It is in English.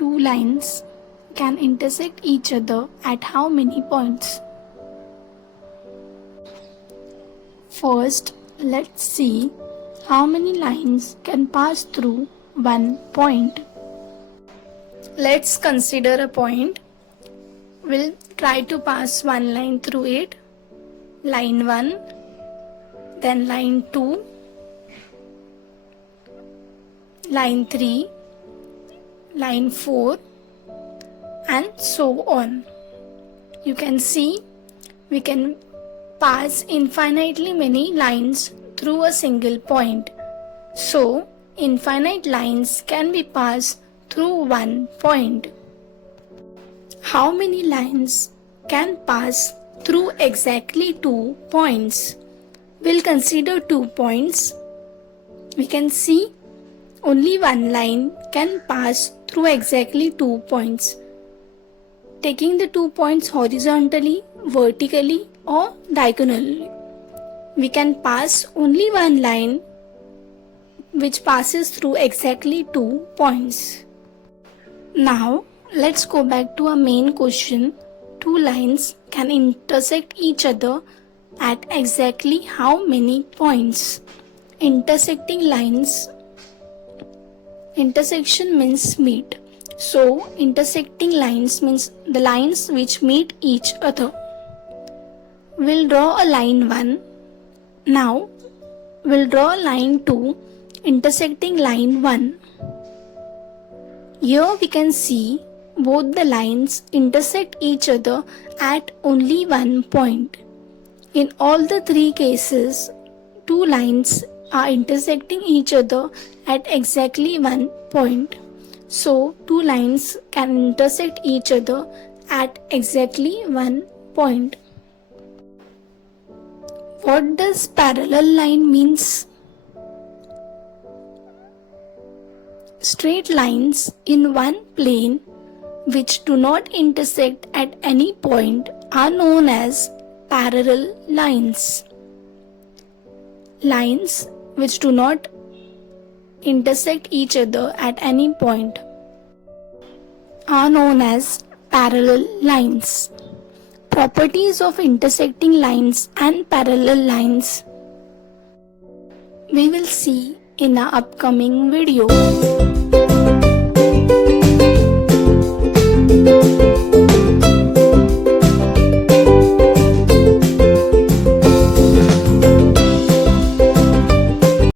two lines can intersect each other at how many points? First, let's see how many lines can pass through one point. Let's consider a point. We'll try to pass one line through it. Line 1, then line 2, line 3, line 4, and so on. You can see we can pass infinitely many lines through a single point. So, infinite lines can be passed through one point. How many lines can pass through exactly 2 points? We'll consider 2 points. We can see only one line can pass through exactly 2 points. Taking the 2 points horizontally, vertically, or diagonally, we can pass only one line which passes through exactly 2 points. Now, let's go back to our main question. Two lines can intersect each other at exactly how many points? Intersecting lines. Intersection means meet. So, intersecting lines means the lines which meet each other. We'll draw a line 1. Now, we'll draw line 2 intersecting line 1. Here we can see both the lines intersect each other at only one point. In all the three cases, two lines are intersecting each other at exactly one point. So, two lines can intersect each other at exactly one point. What does parallel line means? Straight lines in one plane which do not intersect at any point are known as parallel lines. Lines which do not intersect each other at any point are known as parallel lines. Properties of intersecting lines and parallel lines we will see in our upcoming video.